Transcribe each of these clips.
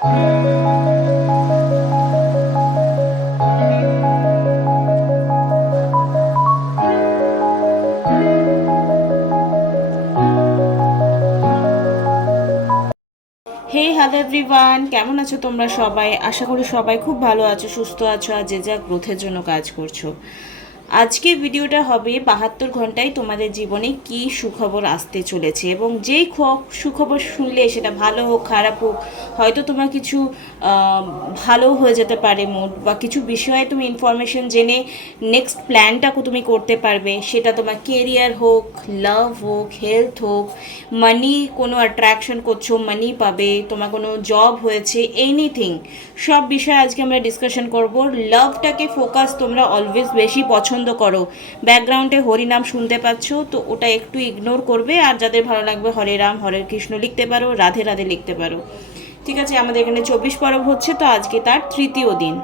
হে hello everyone, কেমন আছো তোমরা সবাই? আশা করি সবাই খুব ভালো আছো, সুস্থ আছো আর যে যা গ্রোথের জন্য কাজ করছো। আজকের ভিডিওটা হবে 72 ঘন্টায় তোমাদের জীবনে কি সুখবর আসতে চলেছে, এবং যেই সুখবর শুনলে সেটা ভালো হোক খারাপ হোক, হয়তো তোমার কিছু ভালো হয়ে যেতে পারে মুড, বা কিছু বিষয়ে তুমি ইনফরমেশন জেনে নেক্সট প্ল্যানটা তুমি করতে পারবে। সেটা তোমার কেরিয়ার হোক, লাভ হোক, হেলথ হোক, মানি, কোনো অ্যাট্রাকশন করছো মানি পাবে, তোমার কোনো জব হয়েছে, এনিথিং, সব বিষয়ে আজকে আমরা ডিসকাশন করব। লাভটাকে ফোকাস তোমরা অলওয়েজ বেশি পছন্দ করো। ব্যাকগ্রাউন্ডে হরিনাম শুনতে পাচ্ছ, তো ওটা একটু ইগনোর করবে। আর যাদের ভালো লাগবে হরে রাম হরে কৃষ্ণ লিখতে পারো, রাধে রাধে লিখতে পারো। ঠিক আছে, আমাদের এখানে 24 পরব হচ্ছে, তো আজকে তার তৃতীয় দিন।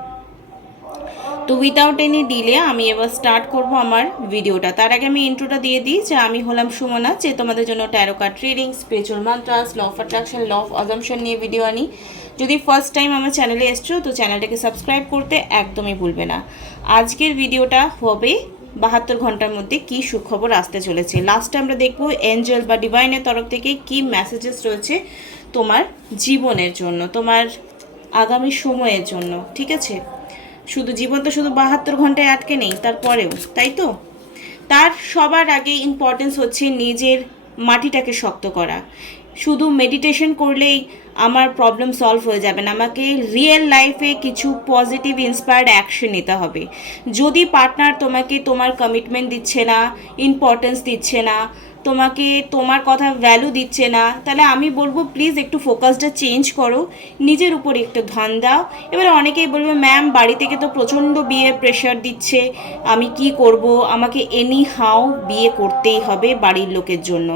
তো উইদাউট এনি ডিলে আমি এবার স্টার্ট করব আমার ভিডিওটা। তার আগে আমি ইন্ট্রোটা দিয়ে দিই যে আমি হলাম সুমনা, যে তোমাদের জন্য tarot card reading, spiritual mantras, law of attraction, law of assumption নিয়ে ভিডিও আনি। যদি ফার্স্ট টাইম আমার চ্যানেলে এসছো তো চ্যানেলটাকে সাবস্ক্রাইব করতে একদমই ভুলবে না। আজকের ভিডিওটা হবে 72 ঘন্টার মধ্যে কি সুখবর আসতে চলেছে। লাস্টে আমরা দেখব এঞ্জেল বা ডিভাইনের তরফ থেকে কি মেসেজেস রয়েছে তোমার জীবনের জন্য, তোমার আগামী সময়ের জন্য। ঠিক আছে, শুধু জীবন তো শুধু 72 ঘন্টায় আটকে নেই, তারপরেও, তাই তো? তার সবার আগে ইম্পর্টেন্স হচ্ছে নিজের মাটিটাকে শক্ত করা। শুধু মেডিটেশন করলেই আমার প্রবলেম সলভ হয়ে যাবে না, আমাকে রিয়েল লাইফে কিছু পজিটিভ ইন্সপায়ার্ড অ্যাকশন নিতে হবে। যদি পার্টনার তোমাকে তোমার কমিটমেন্ট দিচ্ছে না, ইম্পর্টেন্স দিচ্ছে না, তোমাকে তোমার কথা ভ্যালু দিচ্ছে না, তাহলে আমি বলবো প্লিজ একটু ফোকাসটা চেঞ্জ করো, নিজের উপর একটু ধ্যান দাও। এবার অনেকেই বলবে ম্যাম বাড়ি থেকে তো প্রচণ্ড বিয়ের প্রেশার দিচ্ছে, আমি কি করব, আমাকে এনি হাউ বিয়ে করতেই হবে বাড়ির লোকের জন্য।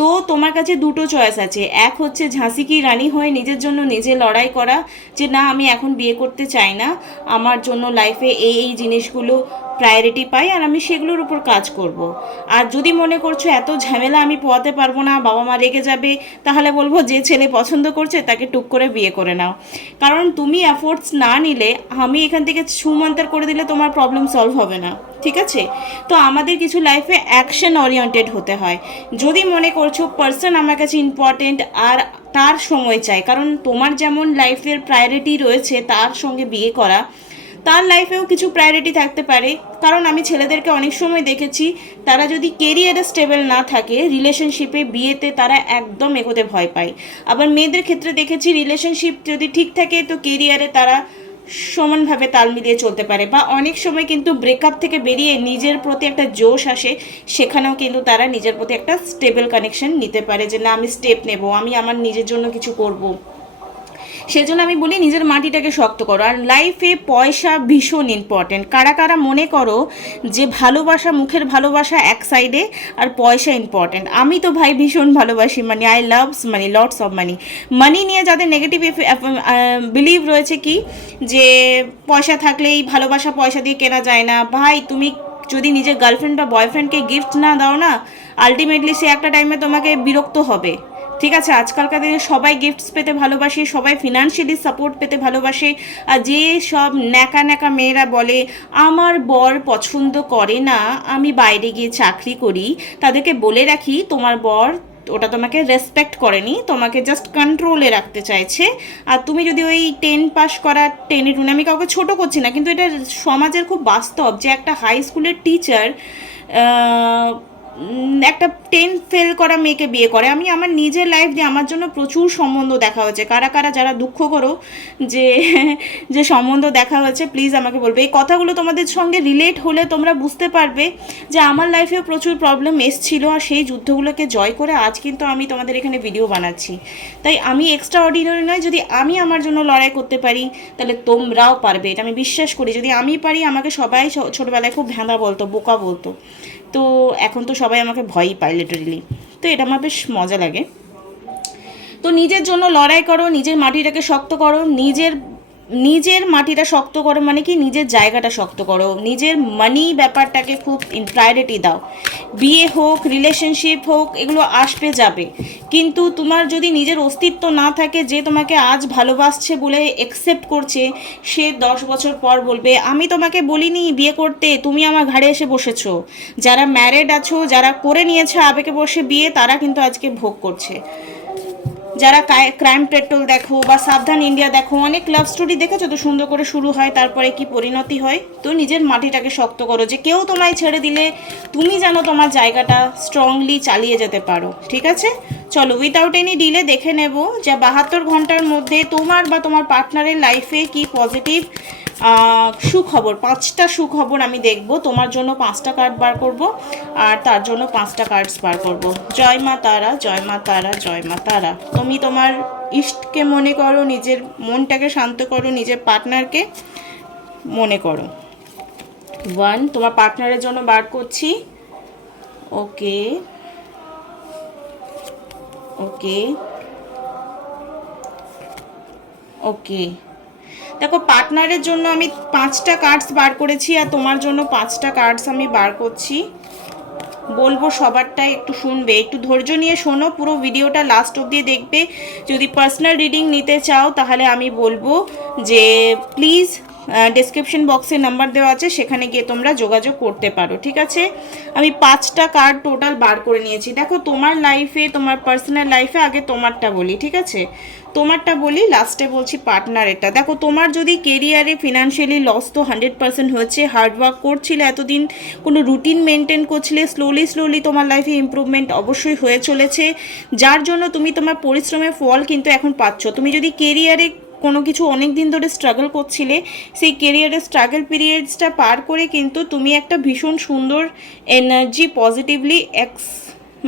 তো তোমার কাছে দুটো চয়েস আছে, এক হচ্ছে ঝাঁসি কি রানী হয়ে নিজের জন্য নিজে লড়াই করা, যে না আমি এখন বিয়ে করতে চাই না, আমার জন্য লাইফে এই এই জিনিসগুলো প্রায়োরিটি পাই আর আমি সেগুলোর উপর কাজ করব। আর যদি মনে করছো এত ঝামেলা আমি পোয়াতে পারবো না, বাবা মা রেগে যাবে, তাহলে বলবো যে ছেলে পছন্দ করছে তাকে টুক করে বিয়ে করে নাও। কারণ তুমি এফোর্টস না নিলে, আমি এখান থেকে সুমন্তর করে দিলে তোমার প্রবলেম সলভ হবে না। ঠিক আছে, তো আমাদের কিছু লাইফে অ্যাকশন ওরিয়েন্টেড হতে হয়। যদি মনে করছো পার্সন আমার কাছে ইম্পর্টেন্ট আর তার সময় চাই, কারণ তোমার যেমন লাইফের প্রায়োরিটি রয়েছে তার সঙ্গে বিয়ে করা, তার লাইফেও কিছু প্রায়োরিটি থাকতে পারে। কারণ আমি ছেলেদেরকে অনেক সময় দেখেছি, তারা যদি কেরিয়ারে স্টেবল না থাকে, রিলেশনশিপে বিয়েতে তারা একদম এগোতে ভয় পায়। আবার মেয়েদের ক্ষেত্রে দেখেছি রিলেশনশিপ যদি ঠিক থাকে তো কেরিয়ারে তারা সমানভাবে তাল মিলিয়ে চলতে পারে। বা অনেক সময় কিন্তু ব্রেকআপ থেকে বেরিয়ে নিজের প্রতি একটা জোশ আসে, সেখানেও কিন্তু তারা নিজের প্রতি একটা স্টেবল কানেকশন নিতে পারে, যে না আমি স্টেপ নেব, আমি আমার নিজের জন্য কিছু করব। সেজন্য আমি বলি নিজের মাটিটাকে শক্ত করো। আর লাইফে পয়সা ভীষণ ইম্পর্টেন্ট। কারা কারা মনে করো যে ভালোবাসা, মুখের ভালোবাসা এক সাইডে আর পয়সা ইম্পর্টেন্ট? আমি তো ভাই ভীষণ ভালোবাসি money, I loves money, lots of money. Money নিয়ে যাদের নেগেটিভ বিলিভ রয়েছে কি, যে পয়সা থাকলেই ভালোবাসা পয়সা দিয়ে কেনা যায় না, ভাই তুমি যদি নিজের গার্লফ্রেন্ড বা বয়ফ্রেন্ডকে গিফট না দাও না, আলটিমেটলি সে একটা টাইমে তোমাকে বিরক্ত হবে। ঠিক আছে, আজকালকার দিনে সবাই গিফটস পেতে ভালোবাসে, সবাই ফিনান্সিয়ালি সাপোর্ট পেতে ভালোবাসে। আর যে সব ন্যাকা ন্যাকা মেয়েরা বলে আমার বর পছন্দ করে না, আমি বাইরে গিয়ে চাকরি করি, তাদেরকে বলে রাখি তোমার বর ওটা তোমাকে রেসপেক্ট করেনি, তোমাকে জাস্ট কন্ট্রোলে রাখতে চাইছে। আর তুমি যদি ওই 10 পাস করা, 10-এ টুনে, আমি কাউকে ছোটো করছি না, কিন্তু এটা সমাজের খুব বাস্তব যে একটা হাই স্কুলের টিচার একটা 10 ফেল করা মেয়েকে বিয়ে করে। আমি আমার নিজের লাইফ দিয়ে আমার জন্য প্রচুর সম্বন্ধ দেখা হয়েছে। কারা কারা যারা দুঃখ করো যে যে সম্বন্ধ দেখা হয়েছে, প্লিজ আমাকে বলবে। এই কথাগুলো তোমাদের সঙ্গে রিলেট হলে তোমরা বুঝতে পারবে যে আমার লাইফেও প্রচুর প্রবলেম এসছিল, আর সেই যুদ্ধগুলোকে জয় করে আজ কিন্তু আমি তোমাদের এখানে ভিডিও বানাচ্ছি। তাই আমি এক্সট্রা অর্ডিনারি নয়, যদি আমি আমার জন্য লড়াই করতে পারি তাহলে তোমরাও পারবে, এটা আমি বিশ্বাস করি। যদি আমি পারি, আমাকে সবাই ছোটোবেলায় খুব ভ্যাঁদা বলতো, বোকা বলতো, তো এখন তো সবাই আমাকে ভয়ই পায় লিটারেলি। তো এটা আমার বেশ মজা লাগে। তো নিজের জন্য লড়াই করো, নিজের মাটিটাকে শক্ত করো, নিজের নিজের মাটিটা শক্ত করো মানে কি নিজের জায়গাটা শক্ত করো, নিজের মানি ব্যাপারটাকে খুব প্রায়োরিটি দাও। বিয়ে হোক, রিলেশনশিপ হোক, এগুলো আসবে যাবে, কিন্তু তোমার যদি নিজের অস্তিত্ব না থাকে, যে তোমাকে আজ ভালোবাসছে বলে অ্যাকসেপ্ট করছে, সে 10 বছর পর বলবে আমি তোমাকে বলিনি বিয়ে করতে, তুমি আমার ঘাড়ে এসে বসেছো। যারা ম্যারেড আছো, যারা করে নিয়েছে আবেগে বসে বিয়ে, তারা কিন্তু আজকে ভোগ করছে। যারা ক্রাইম পেট্রোল দেখো বা সাবধান ইন্ডিয়া দেখো, অনেক লাভ স্টোরি দেখেছো তো, সুন্দর করে শুরু হয় তারপরে কি পরিণতি হয়। তো নিজের মাটিটাকে শক্ত করো, যে কেউ তোমায় ছেড়ে দিলে তুমি যেন তোমার জায়গাটা স্ট্রংলি চালিয়ে যেতে পারো, ঠিক আছে? চলো উইথাউট এনি ডিলে দেখে নেব যে 72 ঘন্টার মধ্যে তোমার বা তোমার পার্টনারের লাইফে কি পজিটিভ সুখবর, 5টা সুখবর আমি দেখব। তোমার জন্য 5টা কার্ড বার করব আর তার জন্য 5টা কার্ডস বার করব। জয় মা তারা, জয় মা তারা, জয় মা তারা। তুমি তোমার ইষ্টকে মনে করো, নিজের মনটাকে শান্ত করো, নিজের পার্টনারকে মনে করো। 1 তোমার পার্টনারের জন্য বার করছি। ওকে ওকে ওকে, দেখো পার্টনারের জন্য আমি 5টা কার্ডস বার করেছি আর তোমার জন্য 5টা কার্ডস আমি বার করছি। বলবো সবারটাই একটু শুনবে, একটু ধৈর্য নিয়ে শোনো, পুরো ভিডিওটা লাস্ট অবধি দেখবে। যদি পার্সোনাল রিডিং নিতে চাও তাহলে আমি বলবো যে প্লিজ ডেসক্রিপশন বক্সে নাম্বার দেওয়া আছে, সেখানে গিয়ে তোমরা যোগাযোগ করতে পারো, ঠিক আছে? আমি 5টা কার্ড টোটাল বার করে নিয়েছি। দেখো তোমার লাইফে, তোমার পার্সোনাল লাইফে আগে তোমারটা বলি, ঠিক আছে? তোমারটা বলি, লাস্টে বলছি পার্টনার। এটা দেখো, তোমার যদি কেরিয়ারে ফিনান্সিয়ালি লস তো 100% হয়েছে, হার্ডওয়ার্ক করছিলে এতদিন, কোনো রুটিন মেনটেন করছিলে, স্লোলি তোমার লাইফে ইমপ্রুভমেন্ট অবশ্যই হয়ে চলেছে, যার জন্য তুমি তোমার পরিশ্রমের ফল কিন্তু এখন পাচ্ছ। তুমি যদি কেরিয়ারে কোনো কিছু অনেক দিন ধরে স্ট্রাগল করছিলে, সেই কেরিয়ারের স্ট্রাগল পিরিয়ডসটা পার করে কিন্তু তুমি একটা ভীষণ সুন্দর এনার্জি পজিটিভলি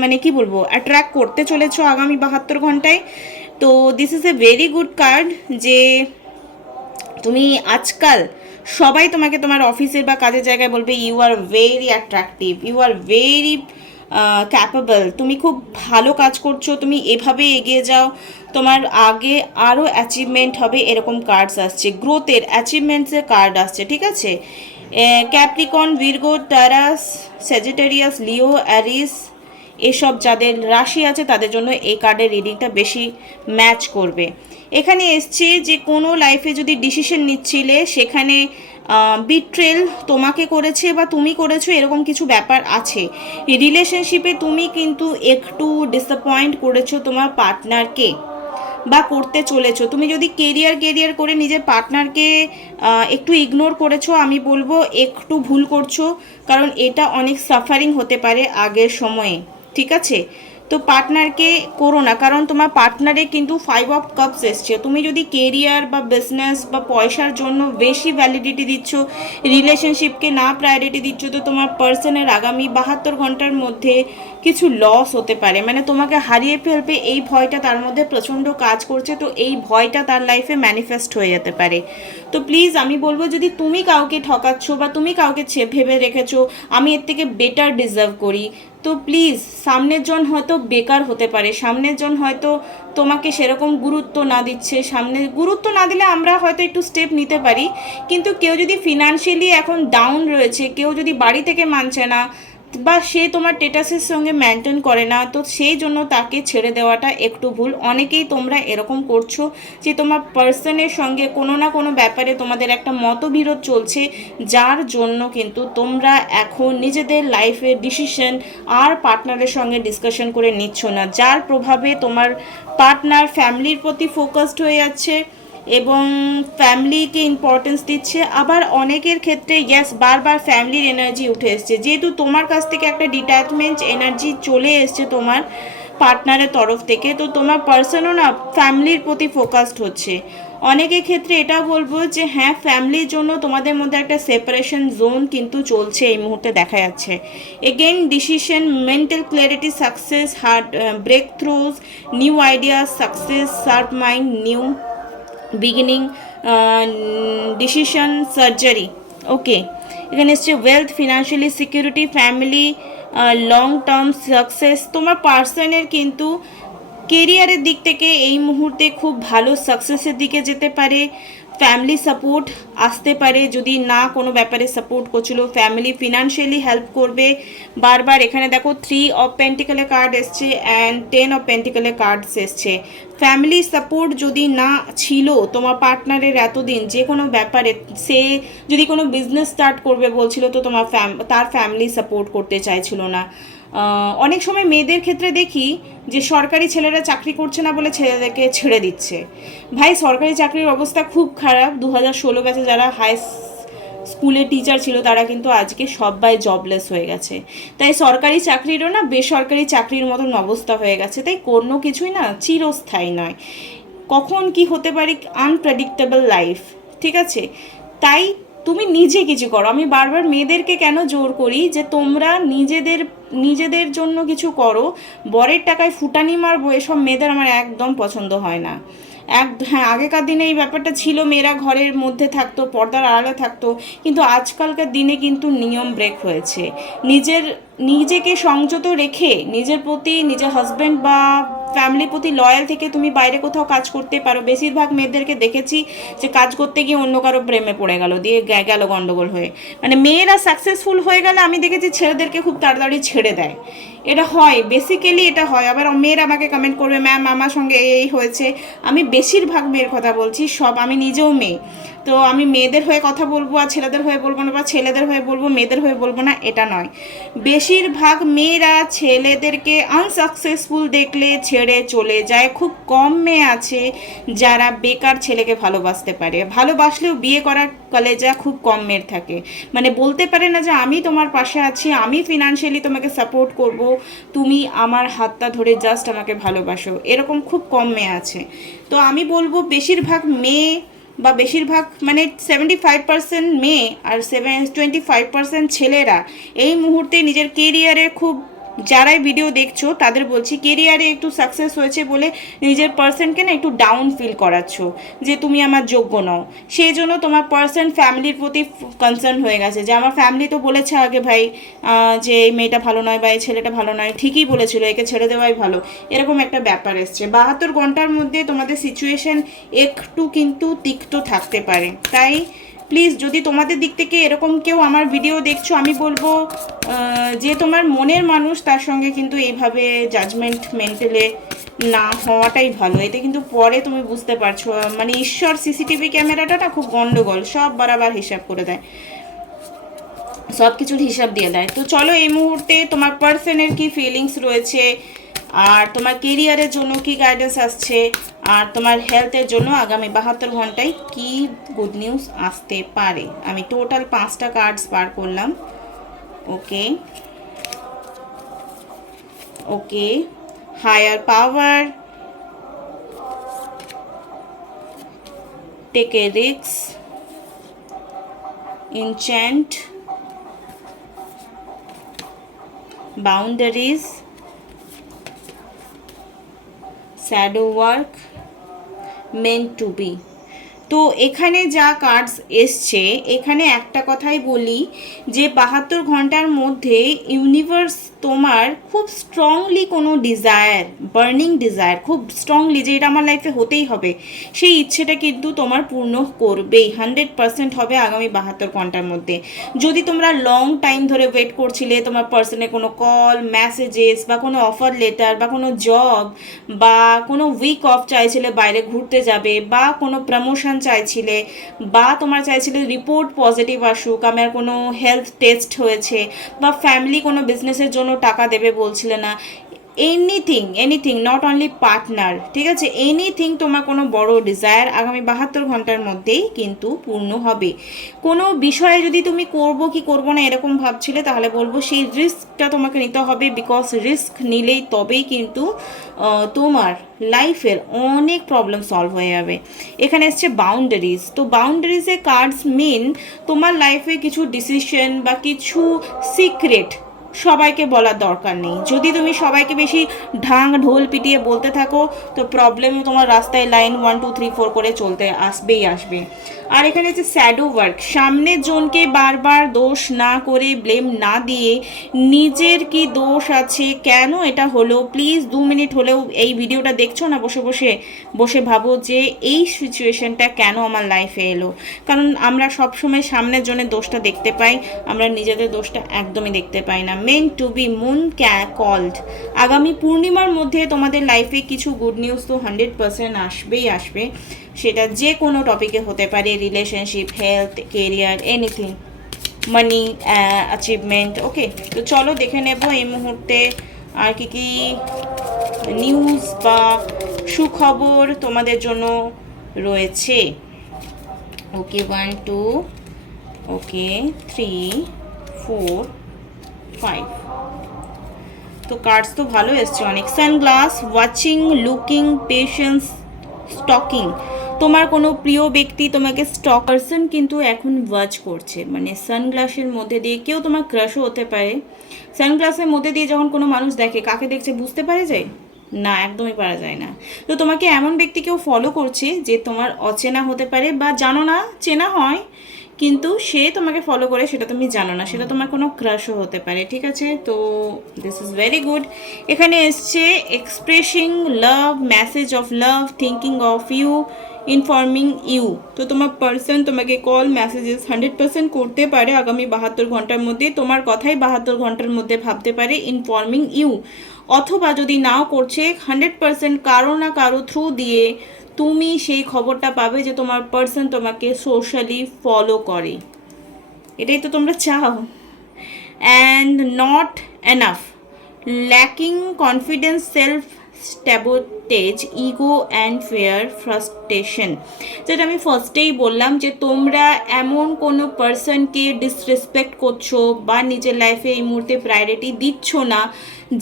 মানে কি বলবো, অ্যাট্রাক্ট করতে চলেছো আগামী 72 ঘন্টায়। তো this is a very good card যে তুমি আজকাল সবাই তোমাকে তোমার অফিসের বা কাজের জায়গায় বলবে you are very attractive, you are very capable, তুমি খুব ভালো কাজ করছো, তুমি এভাবে এগিয়ে যাও, তোমার আগে আরও অ্যাচিভমেন্ট হবে, এরকম কার্ডস আসছে, গ্রোথের অ্যাচিভমেন্টসের কার্ড আসছে, ঠিক আছে? ক্যাপ্রিকন, ভির্গো, টারাস, স্যাজিটেরিয়াস, লিও, অ্যারিস, এসব যাদের রাশি আছে তাদের জন্য এই কার্ডের রিডিংটা বেশি ম্যাচ করবে। এখানে এসছে যে কোনো লাইফে যদি ডিসিশন নিচ্ছিলে, সেখানে বিট্রেল তোমাকে করেছে বা তুমি করেছো, এরকম কিছু ব্যাপার আছে। রিলেশনশিপে তুমি কিন্তু একটু ডিসঅ্যাপয়েন্ট করেছো তোমার পার্টনারকে বা করতে চলেছো। তুমি যদি কেরিয়ার করে নিজের পার্টনারকে একটু ইগনোর করেছো, আমি বলবো একটু ভুল করছো, কারণ এটা অনেক সাফারিং হতে পারে আগের সময়ে, ঠিক আছে? তো পার্টনারকে করো না, কারণ তোমার পার্টনারে কিন্তু 5 অফ কাপস এসছে। তুমি যদি কেরিয়ার বা বিজনেস বা পয়সার জন্য বেশি ভ্যালিডিটি দিচ্ছ, রিলেশনশিপকে না প্রায়োরিটি দিচ্ছ, তো তোমার পার্সনের আগামী 72 ঘন্টার মধ্যে কিছু লস হতে পারে, মানে তোমাকে হারিয়ে ফেলবে, এই ভয়টা তার মধ্যে প্রচণ্ড কাজ করছে। তো এই ভয়টা তার লাইফে ম্যানিফেস্ট হয়ে যেতে পারে। তো প্লিজ আমি বলবো, যদি তুমি কাউকে ঠকাচ্ছ বা তুমি কাউকে ভেবে রেখেছো আমি এর থেকে বেটার ডিজার্ভ করি, তো প্লিজ, সামনের জন হয়তো বেকার হতে পারে, সামনের জন হয়তো তোমাকে সেরকম গুরুত্ব না দিচ্ছে, সামনে গুরুত্ব না দিলে আমরা হয়তো একটু স্টেপ নিতে পারি, কিন্তু কেউ যদি ফিনান্সিয়ালি এখন ডাউন রয়েছে, কেউ যদি বাড়ি থেকে মানছে না বা সে তোমার স্ট্যাটাসের সঙ্গে মেনটেন করে না, তো সেই জন্য তাকে ছেড়ে দেওয়াটা একটু ভুল। অনেকেই তোমরা এরকম করছো যে তোমার পার্সনের সঙ্গে কোনো না কোনো ব্যাপারে তোমাদের একটা মতবিরোধ চলছে, যার জন্য কিন্তু তোমরা এখন নিজেদের লাইফের ডিসিশন আর পার্টনারের সঙ্গে ডিসকাশন করে নিচ্ছ না, যার প্রভাবে তোমার পার্টনার ফ্যামিলির প্রতি ফোকাসড হয়ে যাচ্ছে এবং ফ্যামিলিকে ইম্পর্টেন্স দিচ্ছে। আবার অনেকের ক্ষেত্রে ইয়েস, বারবার ফ্যামিলির এনার্জি উঠে এসছে, যেহেতু তোমার কাছ থেকে একটা ডিট্যাচমেন্ট এনার্জি চলে এসছে তোমার পার্টনারের তরফ থেকে, তো তোমার পার্সনও না ফ্যামিলির প্রতি ফোকাসড হচ্ছে। অনেকের ক্ষেত্রে এটা বলবো যে হ্যাঁ, ফ্যামিলির জন্য তোমাদের মধ্যে একটা সেপারেশন জোন কিন্তু চলছে এই মুহূর্তে দেখা যাচ্ছে। Again decision, mental clarity, success, hard breakthroughs, new ideas, success, sharp mind, new beginning, decision, surgery. Okay, এখানে এসছে wealth, financially security, family, long term success. তোমার পার্সনের কিন্তু কেরিয়ারের দিক থেকে এই মুহূর্তে খুব ভালো সাকসেসের দিকে যেতে পারে। ফ্যামিলি সাপোর্ট আসতে পারে, যদি না কোনো ব্যাপারে সাপোর্ট করছিল ফ্যামিলি ফিনান্সিয়ালি হেল্প করবে। বারবার এখানে দেখো 3 অফ পেন্টিকলের কার্ড এসছে অ্যান্ড 10 অফ পেন্টিকলের কার্ডস এসছে। ফ্যামিলি সাপোর্ট যদি না ছিল তোমার পার্টনারের এতদিন যে কোনো ব্যাপারে, সে যদি কোনো বিজনেস স্টার্ট করবে বলছিল তো তোমার তার ফ্যামিলি সাপোর্ট করতে চাইছিল না। অনেক সময় মেয়েদের ক্ষেত্রে দেখি যে সরকারি ছেলেরা চাকরি করছে না বলে ছেলেদেরকে ছেড়ে দিচ্ছে। ভাই সরকারি চাকরির অবস্থা খুব খারাপ। 2016 ব্যাচে যারা হাই স্কুলে টিচার ছিল তারা কিন্তু আজকে সবাই জবলেস হয়ে গেছে। তাই সরকারি চাকরিরও না বেসরকারি চাকরির মতন অবস্থা হয়ে গেছে। তাই কোনো কিছুই না চিরস্থায়ী নয়, কখন কি হতে পারে, আনপ্রেডিক্টেবল লাইফ, ঠিক আছে? তাই তুমি নিজে কিছু করো। আমি বারবার মেয়েদেরকে কেন জোর করি যে তোমরা নিজেদের জন্য কিছু করো। বরের টাকায় ফুটানি মারবো এসব মেয়েদের আমার একদম পছন্দ হয় না। হ্যাঁ, আগেকার দিনে এই ব্যাপারটা ছিল, মেয়েরা ঘরের মধ্যে থাকতো, পর্দার আড়ালে থাকতো, কিন্তু আজকালকার দিনে কিন্তু নিয়ম ব্রেক হয়েছে। নিজেকে সংযত রেখে নিজের প্রতি, নিজের হাজব্যান্ড বা ফ্যামিলির প্রতি লয়াল থেকে তুমি বাইরে কোথাও কাজ করতে পারো। বেশিরভাগ মেয়েদেরকে দেখেছি যে কাজ করতে গিয়ে অন্য কারো প্রেমে পড়ে গেল, দিয়ে গেল গন্ডগোল হয়ে। মানে মেয়েরা সাকসেসফুল হয়ে গেলে আমি দেখেছি ছেলেদেরকে খুব তাড়াতাড়ি ছেড়ে দেয়। এটা হয়, বেসিক্যালি এটা হয়। আবার মেয়েরা আমাকে কমেন্ট করবে, ম্যাম আমার সঙ্গে এই হয়েছে। আমি বেশিরভাগ মেয়ের কথা বলছি, সব, আমি নিজেও মেয়ে, তো আমি মেয়েদের হয়ে কথা বলবো আর ছেলেদের হয়ে বলবো না, বা ছেলেদের হয়ে বলবো মেয়েদের হয়ে বলবো না, এটা নয়। বেশিরভাগ মেয়েরা ছেলেদেরকে আনসাকসেসফুল দেখলে ছেড়ে চলে যায়। খুব কম মেয়ে আছে যারা বেকার ছেলেকে ভালোবাসতে পারে। ভালোবাসলেও বিয়ে করার কলেজা খুব কম মেয়ের থাকে। মানে বলতে পারে না যে আমি তোমার পাশে আছি, আমি ফিনান্সিয়ালি তোমাকে সাপোর্ট করব, তুমি আমার হাতটা ধরে জাস্ট আমাকে ভালোবাসো, এরকম খুব কম মেয়ে আছে। তো আমি বলবো বেশিরভাগ মেয়ে বা বেশিরভাগ মানে 75% মেয়ে আর 25% ছেলেরা এই মুহূর্তে নিজের কেরিয়ারে খুব, যারাই ভিডিও দেখছো তাদের বলছি, কেরিয়ারে একটু সাকসেস হয়েছে বলে নিজের পার্সনকে না একটু ডাউন ফিল করাচ্ছ যে তুমি আমার যোগ্য নও। সেই জন্য তোমার পার্সন ফ্যামিলির প্রতি কনসার্ন হয়ে গেছে যে আমার ফ্যামিলি তো বলেছে আগে ভাই যে এই মেয়েটা ভালো নয় বা এই ছেলেটা ভালো নয়, ঠিকই বলেছিল, একে ছেড়ে দেওয়াই ভালো, এরকম একটা ব্যাপার এসছে। 72 ঘন্টার মধ্যে তোমাদের সিচুয়েশন একটু কিন্তু তিক্ত থাকতে পারে। তাই প্লিজ, যদি তোমাদের দিক থেকে এরকম কেউ আমার ভিডিও দেখছো, আমি বলবো যে তোমার মনের মানুষ তার সঙ্গে কিন্তু এইভাবে জাজমেন্ট মেন্টালে না হওয়াটাই ভালো। এতে কিন্তু পরে তুমি বুঝতে পারছো, মানে ঈশ্বর সিসিটিভি ক্যামেরাটা না খুব গন্ডগোল, সব বারবার হিসাব করে দেয়, সব কিছুর হিসাব দিয়ে দেয়। তো চলো এই মুহূর্তে তোমার পার্সনের কি ফিলিংস রয়েছে, আর তোমার কেরিয়ারের জন্য কি গাইডেন্স আসছে, আর তোমার হেলথের জন্য আগামী 72 ঘন্টায় কি গুড নিউজ আসতে পারে। আমি টোটাল 5টা কার্ডস বার করলাম। Okay okay, higher power, take a risk, enchant, boundaries, shadow work, meant to be। তো এখানে যা কার্ডস এসছে, এখানে একটা কথাই বলি যে 72 ঘন্টার মধ্যে ইউনিভার্স তোমার খুব স্ট্রংলি কোনো ডিজায়ার, বার্নিং ডিজায়ার, খুব স্ট্রংলি যে এটা আমার লাইফে হতেই হবে, সেই ইচ্ছেটা কিন্তু তোমার পূর্ণ করবেই, 100% হবে আগামী 72 ঘন্টার মধ্যে। যদি তোমরা লং টাইম ধরে ওয়েট করছিলে তোমার পার্সনে কোনো কল, মেসেজেস বা কোনো অফার লেটার বা কোনো জব বা কোনো উইক অফ চাইছিলে বাইরে ঘুরতে যাবে, বা কোনো প্রমোশন চাইছিলে, বা তোমার চাইছিলে রিপোর্ট পজিটিভ আসুক, আমার কোনো হেলথ টেস্ট হয়েছে, বা ফ্যামিলি কোনো বিজনেসের জন্য টাকা দেবে বলছিলে না, এনিথিং নট অনলি পার্টনার, ঠিক আছে, এনিথিং তোমার কোনো বড় ডিজায়ার আগামী 72 ঘন্টার মধ্যেই কিন্তু পূর্ণ হবে। কোনো বিষয়ে যদি তুমি করব কি করব না এরকম ভাবছিলে, তাহলে বলবো সেই রিস্কটা তোমাকে নিতে হবে, বিকজ রিস্ক নিলেই তবেই কিন্তু তোমার লাইফের অনেক প্রবলেম সলভ হয়ে যাবে। এখানে এসছে বাউন্ডারিজ। তো বাউন্ডারিজে কার্ডস মিন তোমার লাইফে কিছু ডিসিশন বা কিছু সিক্রেট সবাইকে বলার দরকার নেই। যদি তুমি সবাইকে বেশি ঢাং ঢোল পিটিয়ে বলতে থাকো তো প্রবলেমও তোমার রাস্তায় লাইন 1 2 3 4 করে চলতে আসবেই আসবে। আর এখানে হচ্ছে শ্যাডো ওয়ার্ক, সামনের জনকে বারবার দোষ না করে, ব্লেম না দিয়ে নিজের কি দোষ আছে, কেন এটা হলো, প্লিজ 2 মিনিট হলেও এই ভিডিওটা দেখছো না বসে বসে বসে ভাবো যে এই সিচুয়েশনটা কেন আমার লাইফে এলো। কারণ আমরা সবসময় সামনের জনের দোষটা দেখতে পাই, আমরা নিজেদের দোষটা একদমই দেখতে পাই না। Men to be moon called. আগামী পূর্ণিমার মধ্যে তোমাদের লাইফে কিছু গুড নিউজ তো 100% আসবেই আসবে, সেটা যে কোনো টপিকে হতে পারে, রিলেশনশিপ, হেলথ, কেরিয়ার, এনিথিং, মানি, অ্যাচিভমেন্ট। ওকে, তো চলো দেখে নেব এই মুহূর্তে আর কি কি নিউজ বা সুখবর তোমাদের জন্য রয়েছে। ওকে, 1 2, ওকে 3 4 5। তো কার্ডস তো ভালো এসছে অনেক। Sunglass, watching, looking, patience, stocking. তোমার কোনো প্রিয় ব্যক্তি তোমাকে স্টক পারসন কিন্তু এখন ওয়াচ করছে, মানে সানগ্লাসের মধ্যে দিয়ে কেউ তোমার ক্রাশও হতে পারে। সানগ্লাসের মধ্যে দিয়ে যখন কোনো মানুষ দেখে, কাকে দেখছে বুঝতে পারে যায় না, একদমই পারা যায় না। তো তোমাকে এমন ব্যক্তি কেউ ফলো করছে যে তোমার অচেনা হতে পারে বা জানো না, চেনা হয় কিন্তু সে তোমাকে ফলো করে সেটা তুমি জানো না, সেটা তোমার কোনো ক্রাশও হতে পারে। ঠিক আছে, তো দিস ইজ ভেরি গুড। এখানে এসছে expressing love, message of love, thinking of you, informing you. তো তোমার পার্সন তোমাকে কল, মেসেজেস 100% করতে পারে আগামী 72 ঘন্টার মধ্যে, তোমার কথাই 72 ঘন্টার মধ্যে ভাবতে পারে, ইনফর্মিং ইউ। অথবা যদি নাও করছে 100% কারো না কারো থ্রু দিয়ে তুমি সেই খবরটা পাবে যে তোমার পার্সন তোমাকে সোশ্যালি ফলো করে। এটাই তো তোমরা চাও। And not enough, lacking confidence, self sabotage, ego and fear, frustration. যেটা আমি ফার্স্টেই বললাম যে তোমরা এমন কোনো পার্সনকে ডিসরেসপেক্ট করছো বা নিজের লাইফে এই মুহূর্তে প্রায়োরিটি দিচ্ছ না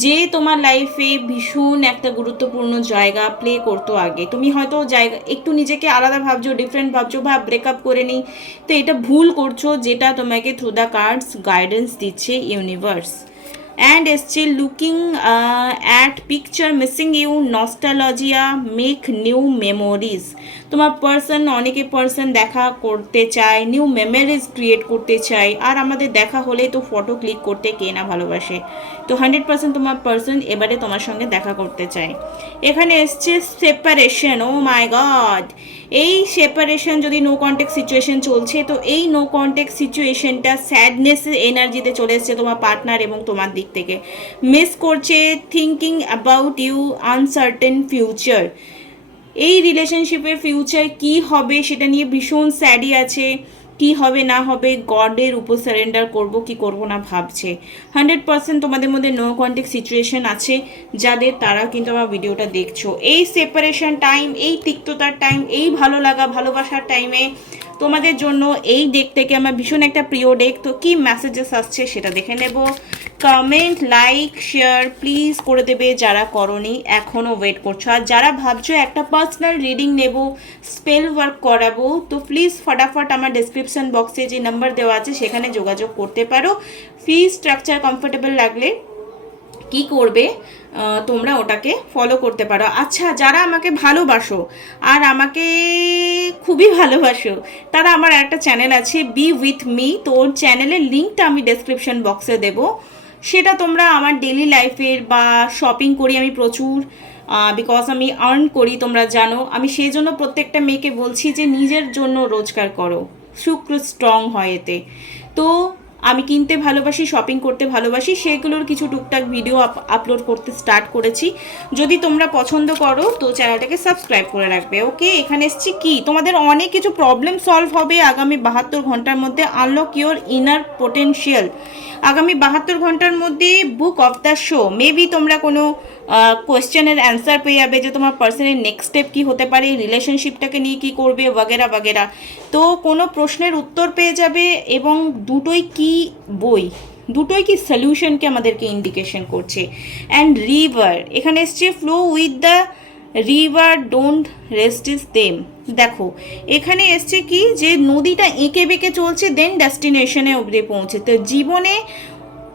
যে তোমার লাইফে ভীষণ একটা গুরুত্বপূর্ণ জায়গা প্লে করতো আগে। তুমি হয়তো জায়গা একটু নিজেকে আলাদা ভাবছো, ডিফারেন্ট ভাবছো, বা ব্রেকআপ করে নিই, তো এটা ভুল করছো, যেটা তোমাকে থ্রু দ্য কার্ডস গাইডেন্স দিচ্ছে universe. And still looking at picture, missing you, nostalgia, make new memories. তোমার পার্সন, অনেকে পার্সন দেখা করতে চায়, নিউ মেমোরিজ ক্রিয়েট করতে চায়, আর আমাদের দেখা হলে তো ফটো ক্লিক করতে কে না ভালোবাসে। তো 100% তোমার পার্সন এবারে তোমার সঙ্গে দেখা করতে চায়। এখানে এসছে সেপারেশন। ও মাই গড, এই সেপারেশন যদি নো কন্ট্যাক্ট সিচুয়েশন চলছে, তো এই নো কন্ট্যাক্ট সিচুয়েশনটা স্যাডনেস এনার্জিতে চলে এসছে তোমার পার্টনার এবং তোমার দিক থেকে। মিস করছে, thinking about you, uncertain future. এই রিলেশনশিপের ফিউচার কি হবে সেটা নিয়ে ভীষণ স্যাডই আছে, কি হবে না হবে গডের উপর সারেন্ডার করব কি করব না ভাবছে। 100% তোমাদের মধ্যে নো কন্ট্যাক্ট সিচুয়েশন আছে যাদের, তারা কিন্তু আমার ভিডিওটা দেখছো। এই সেপারেশন টাইম, এই তিক্ততার টাইম, এই ভালো লাগা ভালোবাসার টাইমে তোমাদের জন্য এই ডেক থেকে আমার ভীষণ একটা প্রিয় ডেক। তো কি মেসেজেস আসছে সেটা দেখে নেব। কমেন্ট, লাইক, শেয়ার প্লিজ করে দেবে যারা করনি, এখনও ওয়েট করছো। আর যারা ভাবছো একটা পার্সোনাল রিডিং নেব, স্পেল ওয়ার্ক করাবো, তো প্লিজ ফটাফট আমার ডেসক্রিপশন বক্সে যে নাম্বার দেওয়া আছে সেখানে যোগাযোগ করতে পারো। ফি স্ট্রাকচার কমফোর্টেবল লাগলে কি করবে, তোমরা ওটাকে ফলো করতে পারো। আচ্ছা, যারা আমাকে ভালোবাসো আর আমাকে খুবই ভালোবাসো, তারা আমার একটা চ্যানেল আছে বি উইথ মি, তো ওর চ্যানেলের লিঙ্কটা আমি ডেসক্রিপশন বক্সে দেবো। সেটা তোমরা আমার ডেলি লাইফের বা শপিং করি আমি প্রচুর, বিকজ আমি আর্ন করি, তোমরা জানো। আমি সেই জন্য প্রত্যেকটা মেয়েকে বলছি যে নিজের জন্য রোজগার করো, শুক্র স্ট্রং হয় এতে। তো আমি কিনতে ভালোবাসি, শপিং করতে ভালোবাসি, সেগুলোর কিছু টুকটাক ভিডিও আপলোড করতে স্টার্ট করেছি। যদি তোমরা পছন্দ করো তো চ্যানেলটাকে সাবস্ক্রাইব করে রাখবে। ওকে, এখানে এসছি কি, তোমাদের অনেক কিছু প্রবলেম সলভ হবে আগামী 72 ঘন্টার মধ্যে। Unlock your inner potential. আগামী 72 ঘন্টার মধ্যে book of the show, maybe তোমরা কোনো কোয়েশ্চেনের অ্যান্সার পেয়ে যাবে যে তোমার পার্সনের নেক্সট স্টেপ কী হতে পারে, রিলেশনশিপটাকে নিয়ে কী করবে, বাগেরা বাগেরা। তো কোনো প্রশ্নের উত্তর পেয়ে যাবে, এবং দুটোই কি বই, দুটোই কি সলিউশনকে আমাদেরকে ইন্ডিকেশন করছে। অ্যান্ড রিভার, এখানে এসছে flow with the river, don't resist them. দেখো এখানে এসছে কি, যে নদীটা এঁকে বেঁকে চলছে, দেন ডেস্টিনেশনে অবধি পৌঁছে। তো জীবনে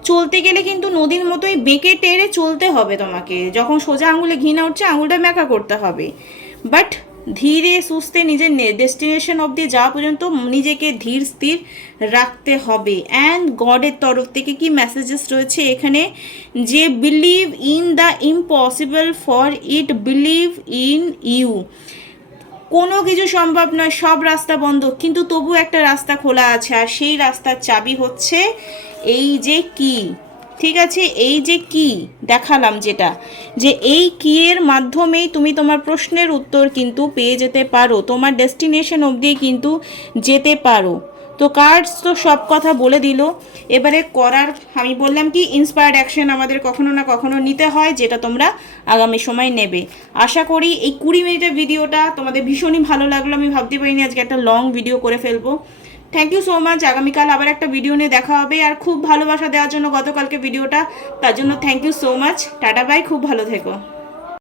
চলতে গেলে কিন্তু নদীর মতোই বেঁকে টেরে চলতে হবে তোমাকে। যখন সোজা আঙুলে ঘি না উঠছে আঙুলটা ম্যাকা করতে হবে, বাট ধীরে সুস্থে নিজের ডেস্টিনেশন অবধি যাওয়া পর্যন্ত নিজেকে ধীর স্থির রাখতে হবে। অ্যান্ড গডের তরফ থেকে কি মেসেজেস রয়েছে এখানে, যে believe in the impossible for it believe in you. কোনো কিছু সম্ভব নয়, সব রাস্তা বন্ধ, কিন্তু তবু একটা রাস্তা খোলা আছে, আর সেই রাস্তার চাবি হচ্ছে এই যে কি। ঠিক আছে, এই যে কি দেখালাম, যেটা যে এই কি এর মাধ্যমেই তুমি তোমার প্রশ্নের উত্তর কিন্তু পেয়ে যেতে পারো, তোমার ডেস্টিনেশন অবধি কিন্তু যেতে পারো। তো কার্ডস তো সব কথা বলে দিল। এবারে করার, আমি বললাম কি ইন্সপায়ার্ড অ্যাকশন আমাদের কখনো না কখনো নিতে হয়, যেটা তোমরা আগামী সময় নেবে। আশা করি এই 20 মিনিটের ভিডিওটা তোমাদের ভীষণই ভালো লাগলো। আমি ভাবতে পারিনি আজকে একটা লং ভিডিও করে ফেলবো। Thank you so much. আগামীকাল আবার একটা ভিডিও নিয়ে দেখা হবে। আর খুব ভালোবাসা দেওয়ার জন্য গতকালকে ভিডিওটা, তার জন্য thank you so much. Tata bye, খুব ভালো থেকো।